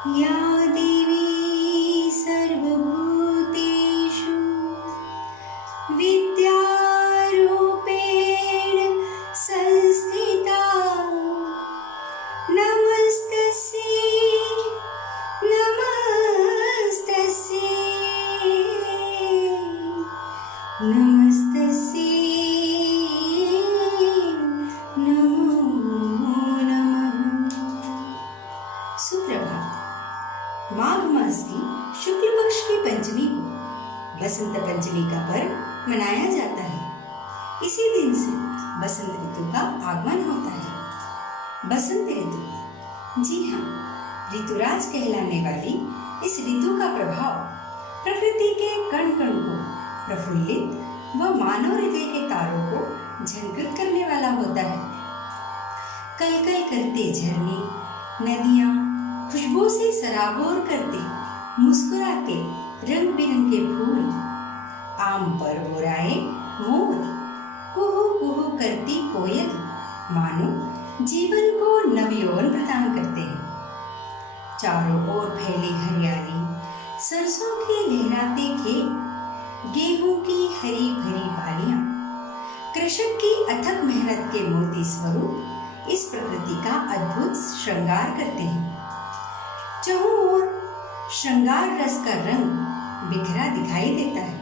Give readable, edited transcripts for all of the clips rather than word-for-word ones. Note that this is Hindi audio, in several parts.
या देवी सर्वभूतेषु विद्यारूपेण संस्थिता नमस्तस्यै नमस्तस्यै नमस्तस्यै नमो नमः। सुप्रभात। माघ मास की शुक्ल पक्ष की पंचमी को बसंत पंचमी का पर्व मनाया जाता है। इसी दिन से बसंत ऋतु का आगमन होता है। बसंत ऋतु, जी हाँ, ऋतुराज कहलाने वाली इस ऋतु का प्रभाव प्रकृति के कण कण को प्रफुल्लित व मानव हृदय के तारों को झंकृत करने वाला होता है। कल कल करते झरने, नदियाँ खुशबू से सराबोर करते मुस्कुराते रंग बिरंगे फूल, आम पर बोराए मोर, कुहू कुहू करती कोयल मानो जीवन को नवयौवन प्रदान करते हैं। चारों ओर फैली हरियाली, सरसों के लहराते खेत, गेहूं की हरी भरी बालियां, कृषक की अथक मेहनत के मोती स्वरूप इस प्रकृति का अद्भुत श्रृंगार करते हैं। चहुं ओर श्रृंगार रस का रंग बिखरा दिखाई देता है।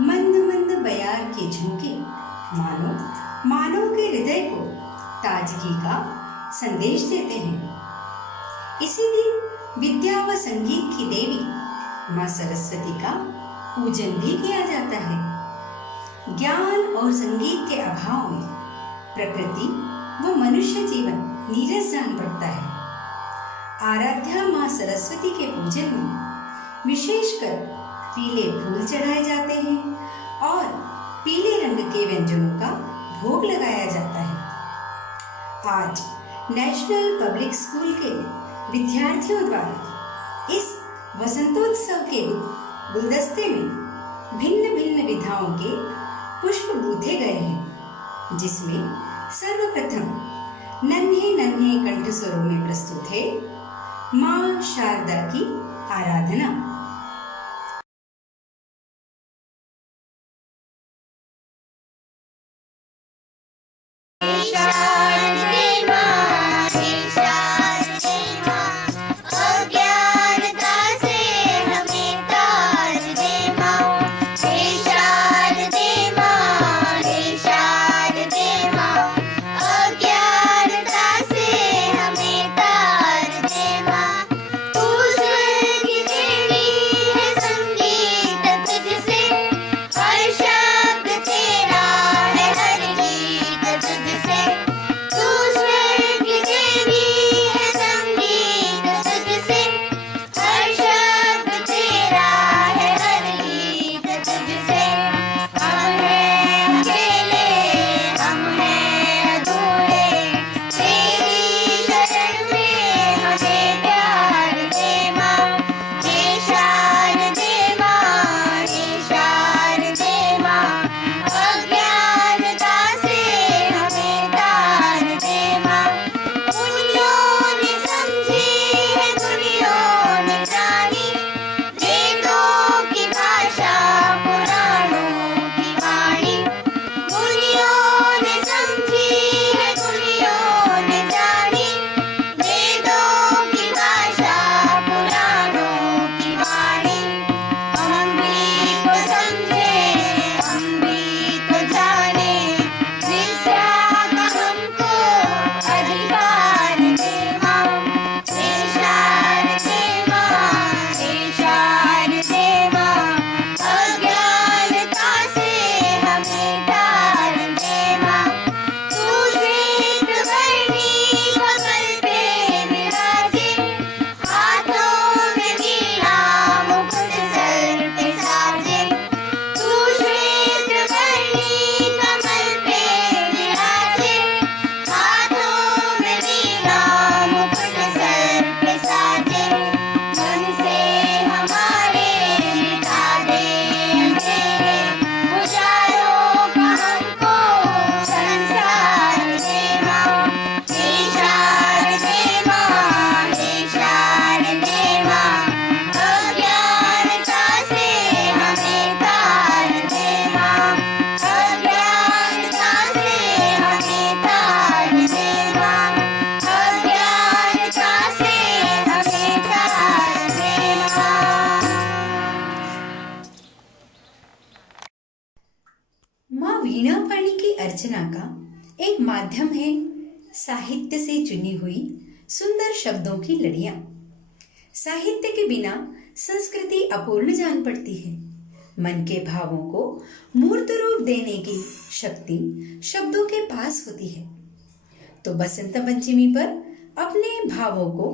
मंद मंद बयार के झोंके मानो मानव के हृदय को ताजगी का संदेश देते हैं। इसी दिन विद्या व संगीत की देवी माँ सरस्वती का पूजन भी किया जाता है। ज्ञान और संगीत के अभाव में प्रकृति व मनुष्य जीवन नीरस जान पड़ता है। आराध्या माँ सरस्वती के पूजन में विशेषकर पीले फूल चढ़ाए जाते हैं और पीले रंग के व्यंजनों का भोग लगाया जाता है। आज नेशनल पब्लिक स्कूल के विद्यार्थियों द्वारा इस वसंतोत्सव के गुलदस्ते में भिन्न भिन्न विधाओं के पुष्प गूंथे गए हैं, जिसमें सर्वप्रथम नन्हे नन्हे कंठस्वरों में प्रस्तुत है माँ शारदा की आराधना। देवी माध्यम है साहित्य से चुनी हुई सुंदर शब्दों की लड़ियां। साहित्य के बिना संस्कृति अपूर्ण जान पड़ती है। मन के भावों को मूर्त रूप देने की शक्ति शब्दों के पास होती है। तो बसंत पंचमी पर अपने भावों को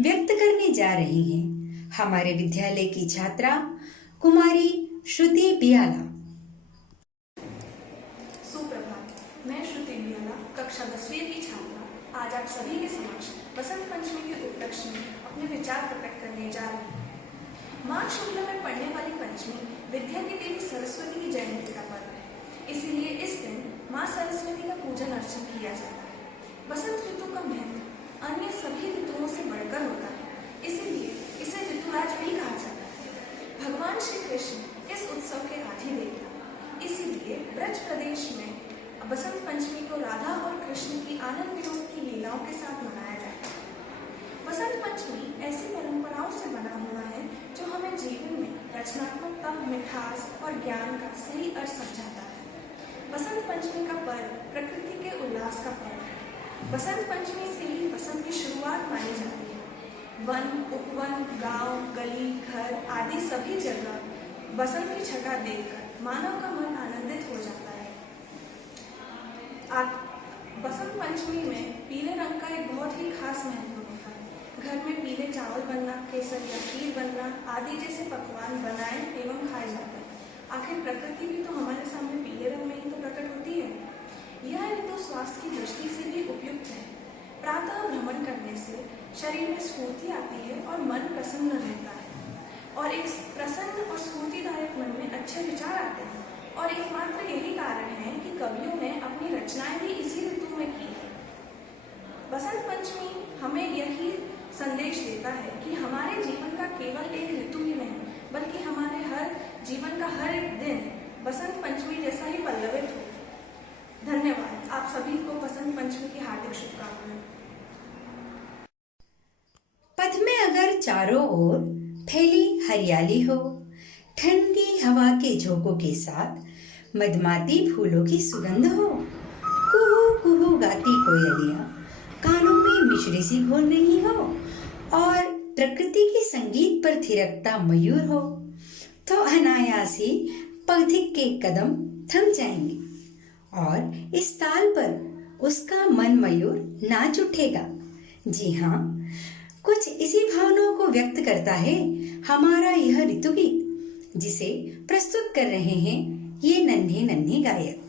व्यक्त करने जा रही हैं हमारे विद्यालय की छात्रा कुमारी श्रुति बियाला। मैं श्रुति बियाला, कक्षा 10वीं की छात्रा, आज आप सभी के समक्ष बसंत पंचमी के उपलक्ष्य में अपने विचार प्रकट करने जा रही हूँ। माघ शुक्ल में पड़ने वाली पंचमी विद्या की देवी सरस्वती की जयंती का पर्व है। इसीलिए इस दिन माँ सरस्वती का पूजन अर्चन किया जाता है। बसंत ऋतु का महत्व अन्य सभी ऋतुओं से बढ़कर होता है, इसीलिए इसे ऋतुराज भी कहा जाता है। भगवान श्री कृष्ण इस उत्सव के आदि देवता, इसीलिए ब्रज प्रदेश में बसंत पंचमी को राधा और कृष्ण की आनंद विनोद की लीलाओं के साथ मनाया जाता है। बसंत पंचमी ऐसी परंपराओं से बना हुआ है जो हमें जीवन में रचनात्मकता, मिठास और ज्ञान का सही अर्थ समझाता है। बसंत पंचमी का पर्व प्रकृति के उल्लास का पर्व है। बसंत पंचमी से ही बसंत की शुरुआत मानी जाती है। वन, उपवन, गांव, गली, घर आदि सभी जगह बसंत की छटा देखकर मानव का मन आनंदित हो जाता है। बसंत पंचमी में पीले रंग का एक बहुत ही खास महत्व होता है। घर में पीले चावल बनना, केसर या खीर बनना आदि जैसे पकवान बनाए एवं खाए जाते हैं। आखिर प्रकृति भी तो हमारे सामने पीले रंग में ही तो प्रकट होती है। यह ऋतु स्वास्थ्य की दृष्टि से भी उपयुक्त है। प्रातः भ्रमण करने से शरीर में स्फूर्ति आती है और मन प्रसन्न रहता है और एक प्रसन्न और स्फूर्तिदायक मन में अच्छे विचार आते हैं। और एकमात्र यही कारण है कि कवियों ने अपनी रचनाएं भी इसी ऋतु में की है। बसंत पंचमी हमें यही संदेश देता है कि हमारे जीवन का केवल एक ऋतु ही नहीं, बल्कि हमारे हर जीवन का हर एक दिन बसंत पंचमी जैसा ही पल्लवित हो। धन्यवाद। आप सभी को बसंत पंचमी की हार्दिक शुभकामनाएं। पथ में अगर चारों ओर फैली हरियाली हो, ठंडी हवा के झोंकों के साथ मधुमाती फूलों की सुगंध हो, कुहू कुहू गाती कोयलियां कानों में मिश्री सी घोल रही हो और प्रकृति के संगीत पर थिरकता मयूर हो, तो अनायास ही पथिक के कदम थम जाएंगे और इस ताल पर उसका मन मयूर नाच उठेगा। जी हाँ, कुछ इसी भावनाओं को व्यक्त करता है हमारा यह ऋतु गीत, जिसे प्रस्तुत कर रहे हैं ये नन्हे नन्हे गायक।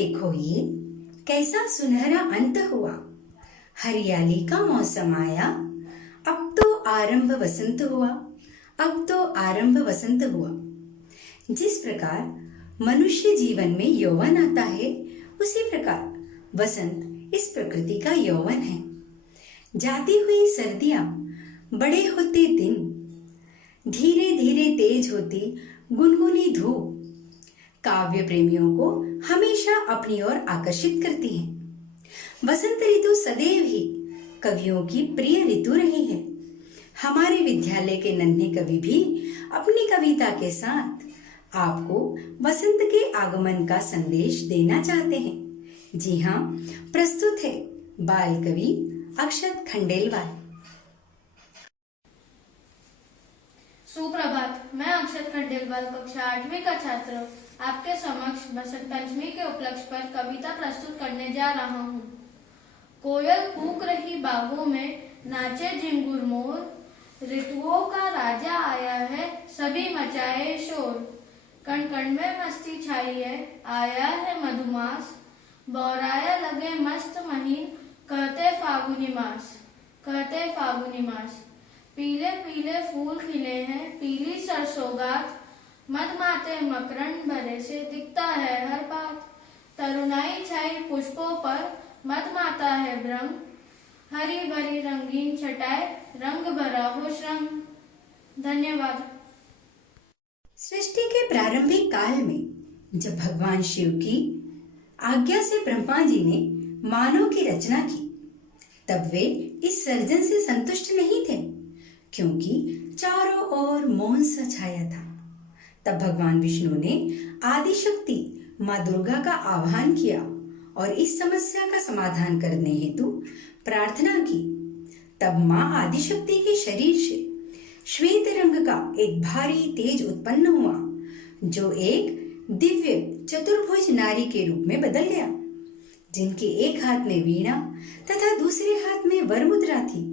देखो ये कैसा सुनहरा अंत हुआ, हरियाली का मौसम आया, अब तो आरंभ वसंत हुआ, अब तो आरंभ वसंत हुआ। जिस प्रकार मनुष्य जीवन में यौवन आता है, उसी प्रकार वसंत इस प्रकृति का यौवन है। जाती हुई सर्दियां, बड़े होते दिन, धीरे धीरे तेज होती गुनगुनी धूप काव्य प्रेमियों को हमेशा अपनी ओर आकर्षित करती है। वसंत ऋतु सदैव ही कवियों की प्रिय ऋतु रही है। हमारे विद्यालय के नन्हे कवि भी अपनी कविता के साथ आपको वसंत के आगमन का संदेश देना चाहते हैं। जी हाँ, प्रस्तुत है बाल कवि अक्षत खंडेलवाल। सुप्रभात। मैं अक्षत खंडेलवाल कक्षा 8वीं का छात्र आपके समक्ष बसंत पंचमी के उपलक्ष्य पर कविता प्रस्तुत करने जा रहा हूँ। कोयल कूक रही बागों में, नाचे झिंगुर मोर, ऋतुओं का राजा आया है, सभी मचाए शोर। कण कण में मस्ती छाई है, आया है मधुमास, बौराया लगे मस्त महीन, कहते फागुनी मास, कहते फागुनी मास। पीले पीले फूल खिले हैं, पीली सरसोगात, मधमाते मकरंद भरे से दिखता है हर बात। तरुणाई छाई पुष्पों पर, मधमाता है भ्रम, हरी भरी रंगीन छटाए, रंग भरा हो श्रम। धन्यवाद। सृष्टि के प्रारंभिक काल में जब भगवान शिव की आज्ञा से ब्रह्मा जी ने मानव की रचना की, तब वे इस सर्जन से संतुष्ट नहीं थे, क्योंकि चारों ओर मौन सा छाया था। तब भगवान विष्णु ने आदिशक्ति माँ दुर्गा का आह्वान किया और इस समस्या का समाधान करने हेतु प्रार्थना की। तब माँ आदिशक्ति के शरीर से श्वेत रंग का एक भारी तेज उत्पन्न हुआ, जो एक दिव्य चतुर्भुज नारी के रूप में बदल गया, जिनके एक हाथ में वीणा तथा दूसरे हाथ में वरमुद्रा थी,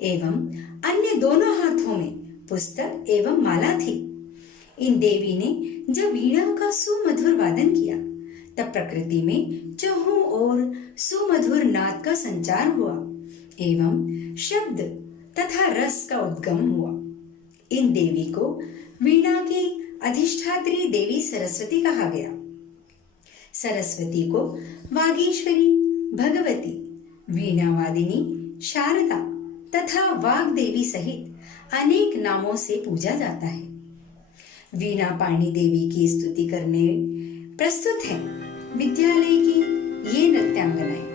एवं अन्य दोनों हाथों में पुस्तक एवं माला थी। इन देवी ने जब वीणा का सुमधुर वादन किया, तब प्रकृति में चहुं ओर सुमधुर नाद का संचार हुआ एवं शब्द तथा रस का उद्गम हुआ। इन देवी को वीणा की अधिष्ठात्री देवी सरस्वती कहा गया। सरस्वती को वागीश्वरी, भगवती, वीणावादिनी, शारदा तथा वाग देवी सहित अनेक नामों से पूजा जाता है। वीणा पाणी देवी की स्तुति करने प्रस्तुत है विद्यालय की ये नृत्यांगनाएं।